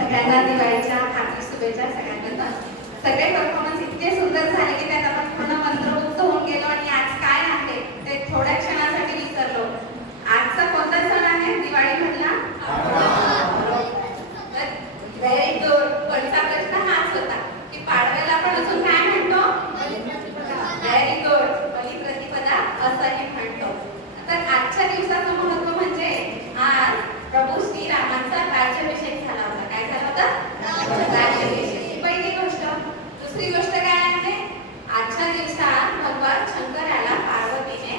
सगळ्यांना दिवाळीच्या हार्दिक शुभेच्छा. सगळ्यांना सगळे परफॉर्मन्स इतके सुंदर झाले की त्यात आपण पूर्ण मंत्रमुग्ध होऊन गेलो आणि आज काय आहे ते थोड्या क्षणासाठी विसरलो. आजचा कोणता सण आहे दिवाळीमधला? Very good. पुढचा प्रश्न हाच होता की पाडव्याला आपण अजून काय म्हणतो? Very good. बलिप्रतिपदा असंही म्हणतो. तर आजच्या दिवसाचं महत्त्व म्हणजे आज प्रभू श्रीरामांचा राज्याभिषेक झाला होता. काय झाला होता? राज्याभिषेक. पहिली गोष्ट. दुसरी गोष्ट काय आहे? आजच्या दिवसात भगवान शंकराला पार्वतीने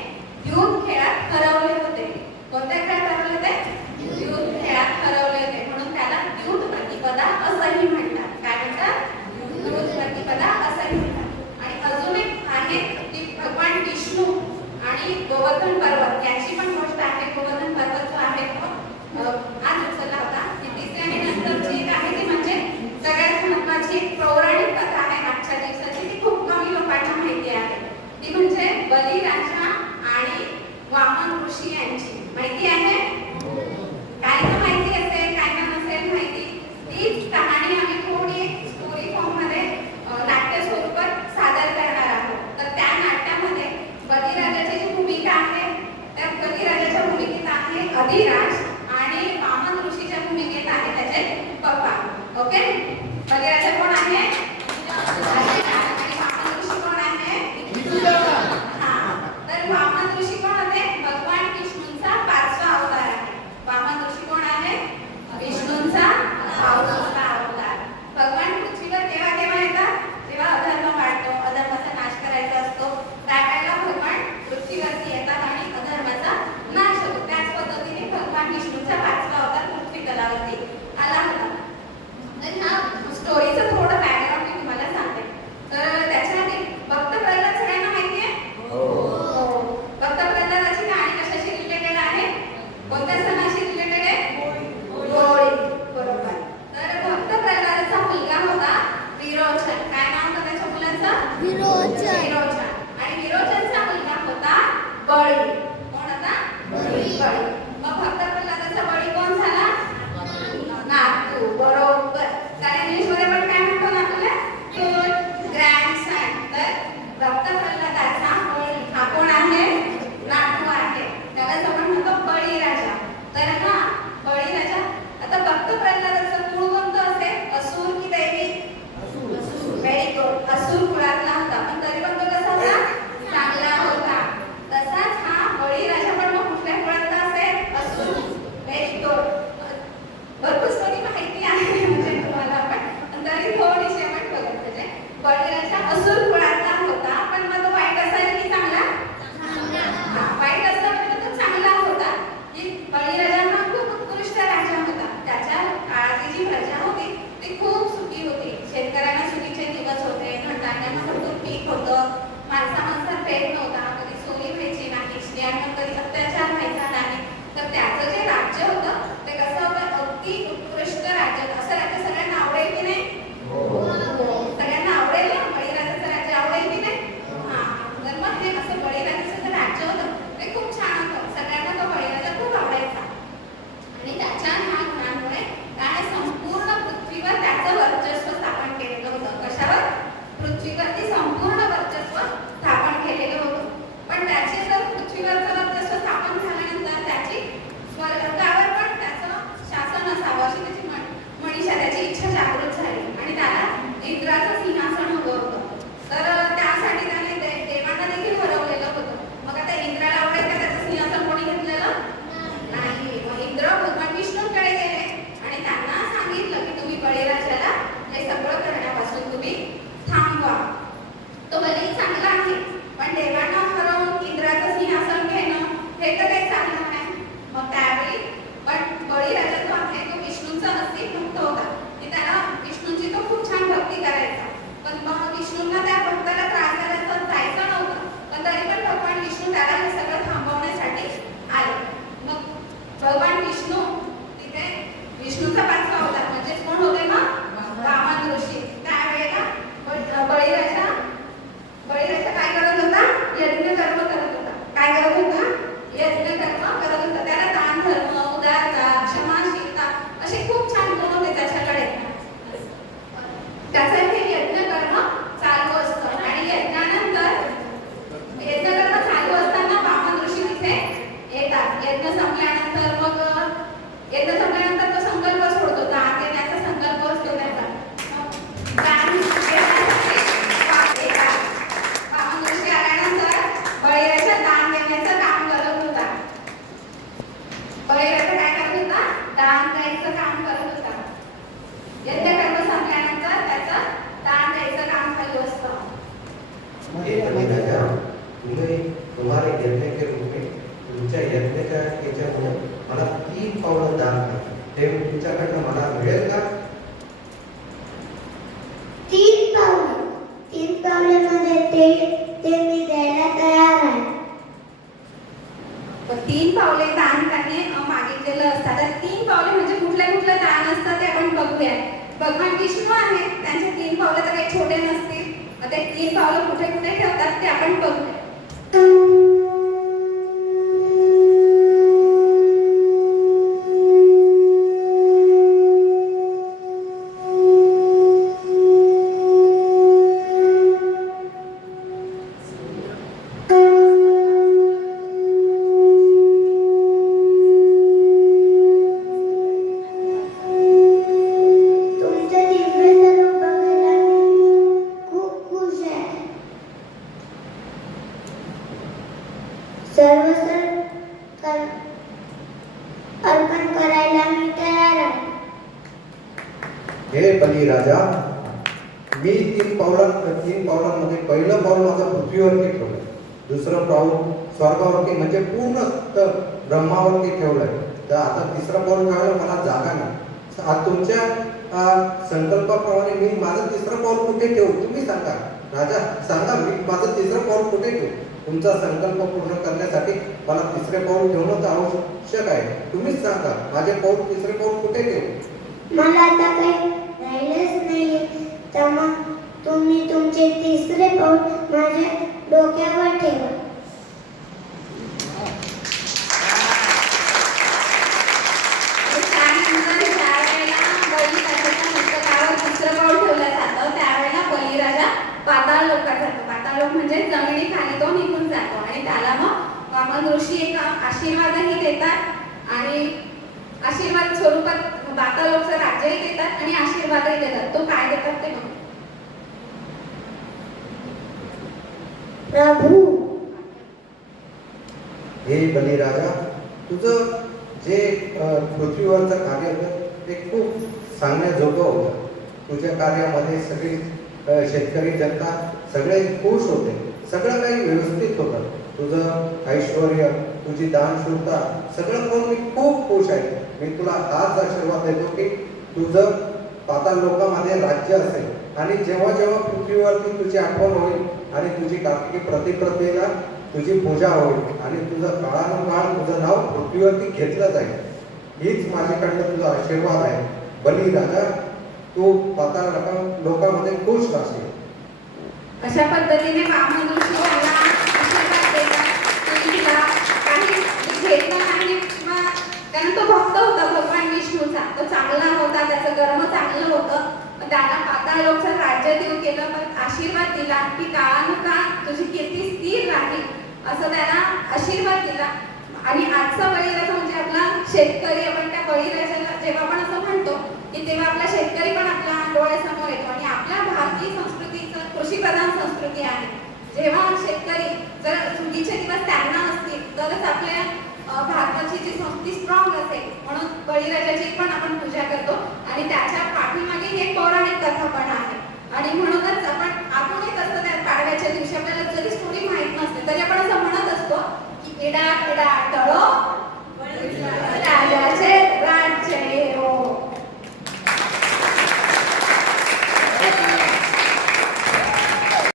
युद्ध खेळात हरवले होते. कोणत्या खेळात हरवले होते? युद्ध खेळात हरवले होते, म्हणून त्याला युद्ध प्रतिपदा असंही म्हणतात. काय म्हणतात? युद्ध प्रतिपदा असंही म्हणतात. आणि अजून एक आहे की भगवान विष्णू आणि गोवर्धन पर्वत याची पण गोष्ट आहे. गोवर्धन पर्वत जो आहे आज उचलला होता. तिसरी आणि नंतरची एक आहे ती म्हणजे सगळ्यात महत्त्वाची एक पौराणिक कथा आहे आजच्या दिवसाची. ती खूप कमी लोकांना माहिती आहे. ती म्हणजे बलिराजा आणि वामन ऋषी यांची. माहिती आहे? काय ना माहिती असेल, काय ना नसेल माहिती. तीच कहाणी आम्ही थोडी स्टोरी फॉर्म मध्ये नाट्य स्वरूपात सादर करणार आहोत. तर त्या नाट्यामध्ये बलिराजाची जी भूमिका आहे त्या बलिराजाच्या भूमिकेत आहे अधिराज आणि वामन ऋषीच्या भूमिकेत आहे त्याचे पप्पा. ओके. बलिराजा कोण आहे? आणि वामन ऋषी कोण आहे? हा. तर वामन ऋषी कोण होते? भगवान विष्णूंचा 5वा अवतार आहे. वामन ऋषी कोण आहे? विष्णूंचा 5वा अवतार. भगवान पृथ्वीवर केव्हा केव्हा येतात? जेव्हा अधर्म वाढतो, अधर्माचा नाश करायचा असतो, त्यावेळेला भगवान पृथ्वीवरती येतात आणि अधर्माचा नाश होतो. त्याच पद्धतीने भगवान विष्णूचा 5वा अवतार पृथ्वी तलावरती आला होता. तर ह्या स्टोरीचं थोडं बॅकग्राऊंड मी तुम्हाला सांगते. तर त्याच्यामध्ये भक्त प्रल्हाद सगळ्यांना माहिती आहे? भक्त प्रल्हादाची कहाणी कशाशी रिलेटेड आहे? कोणत्या सणाशी रिलेटेड आहे? होळी. बरोबर. तर भक्त प्रल्हादाचा मुलगा होता विरोचन. काय नाव होतं त्याच्या मुलाचं? विरोचन. आणि विरोचनचा मुलगा होता बळी. कोण होता? बळी. मग भक्त प्रल्हादाचा बळी कोण झाला? नातू. बरोबर. कारण इंग्लिशमध्ये पण काय म्हणतो नातूला? ग्रँडसन. तर भक्त प्रल्हादाचा बळी हा कोण आहे? नातू आहे. त्यालाच आपण म्हणतो बळीराजा. तर हा बळीराजा. आता भक्त प्रल्हादाचं मूळ कोणतं असेल? असुर की दैवी? Very good. असुर कुळातला होता, पण तरी पण तो कसा होता? चांगला होता. तसाच हा बळीराजा पण मग कुठल्या कुळातला असेल? असुर. Very good. भरपूर स्टोरी माहिती आहे म्हणजे तुम्हाला, पण तरी थोडीशी आपण बघत म्हणजे बळीराजा असुर कुळातला होता, पण मग तो वाईट असायला की चांगला? वाईट असला म्हणजे तो चांगला होता. की बळीराजा हा खूप उत्कृष्ट राजा होता. त्याच्या काळातली जी प्रजा होती ती खूप सुखी होती. शेतकऱ्यांना सुखीचे दिवस होते, धनधान्यामध्ये ते मी द्यायला तयार आहे. पण 3 पावले दान त्याने मागितलेलं असतात. तर 3 पावले म्हणजे कुठले दान असतात ते आपण बघूया. भगवान विष्णू आहेत, त्यांचे 3 पावले तर काही छोटे नसतील. मग ते 3 पावलं कुठे कुठे ठेवतात ते आपण बघूया. तुमचं दिव्य स्वरूप बघायला मी खूप खुश आहे. अर्पण करायला मी तयार आहे. हे बलिराजा, मी 3 पावलांमध्ये पहिलं पाऊल माझं पृथ्वीवरती ठेवलंय, दुसरं पाऊल स्वर्गावरती म्हणजे पूर्ण ब्रह्मावरती ठेवलंय. तर आता तिसरं पाऊल ठेवायला मला जागा नाही. आज तुमच्या संकल्पाप्रमाणे मी माझं तिसरं पाऊल कुठे ठेवू तुम्ही सांगा. राजा सांगा, मी माझं तिसरं पाऊल कुठे ठेवू? तुमचा संकल्प पूर्ण करण्यासाठी मला तिसरे पाऊल ठेवणं तर आवश्यक आहे. तुम्हीच सांगा, माझे तिसरे पाऊल कुठे ठेवू? मला आता काही राहिलंच नाहीये. तर मग तुम्ही तुमचे तिसरे पाऊल माझ्या डोक्यावर ठेवा. त्यानंतर ज्यावेळेला बळीराजाच्या मस्तकावर तिसरं पाऊल ठेवलं जातं त्यावेळेला बळीराजा पाताळ लोकात जातो. पाताळ लोक म्हणजे जमिनीखाली तो निघून जातो आणि त्याला मग वामन ऋषी एक आशीर्वादही देतात आणि आशीर्वाद स्वरूपात पाताळ लोकचं राज्यही देतात आणि आशीर्वादही देतात. तो काय देतात ते बघू. प्रभू, हे बलिराजा, तुझं जे पृथ्वीवरचं कार्य होतं ते खूप सांगण्याजोगं होतं. तुझ्या कार्यामध्ये सगळी शेतकरी जनता सगळे खुश होते. सगळं काही व्यवस्थित होतं. तुझं ऐश्वर्य, तुझी दानशूरता सगळं पाहून मी खूप खुश आहे. मी तुला हाच आशीर्वाद देतो की तुझं पाताळ लोकांमध्ये राज्य असेल आणि जेव्हा जेव्हा पृथ्वीवरती तुझी आठवण होईल आणि तुझी कार्तिकी प्रतिपदेला तुझी पूजा होईल आणि तुझं काळानुकाळ तुझं नाव पृथ्वीवरती घेतलं जाईल. हीच माझ्याकडनं तुझा आशीर्वाद आहे. बलिराजा, तू पाताळ लोकांमध्ये खुश राहशील. अशा पद्धतीने वामन ऋषी त्यांना आशीर्वाद देतात. तुला काही घेतलं नाही किंवा कारण तो भक्त होता भगवान विष्णूचा. तो चांगला होता, त्याचं कर्म चांगलं होतं. त्याला पाताळ लोकचं राज्य देऊ केलं, पण आशीर्वाद दिला की काळानुकाळ तुझी कीर्ती स्थिर राहील असं त्याला आशीर्वाद दिला. आणि आजचा बळीराजा म्हणजे आपला शेतकरी. आपण त्या बळीराजाला जेव्हा आपण असं म्हणतो की तेव्हा आपला शेतकरी पण आपल्या डोळ्यासमोर येतो. आणि आपल्या भारतीय संस्कृतीचं कृषीप्रधान संस्कृती आहे. जेव्हा शेतकरी जर सुगीचे दिवस त्यांना असतील तरच आपल्या भारताची जी संस्कृती स्ट्रॉंग असेल. म्हणून बळीराजाची पण आपण पूजा करतो आणि त्याच्या पाठीमागे एक पौराणिक कथा पण आहे. आणि म्हणूनच आपण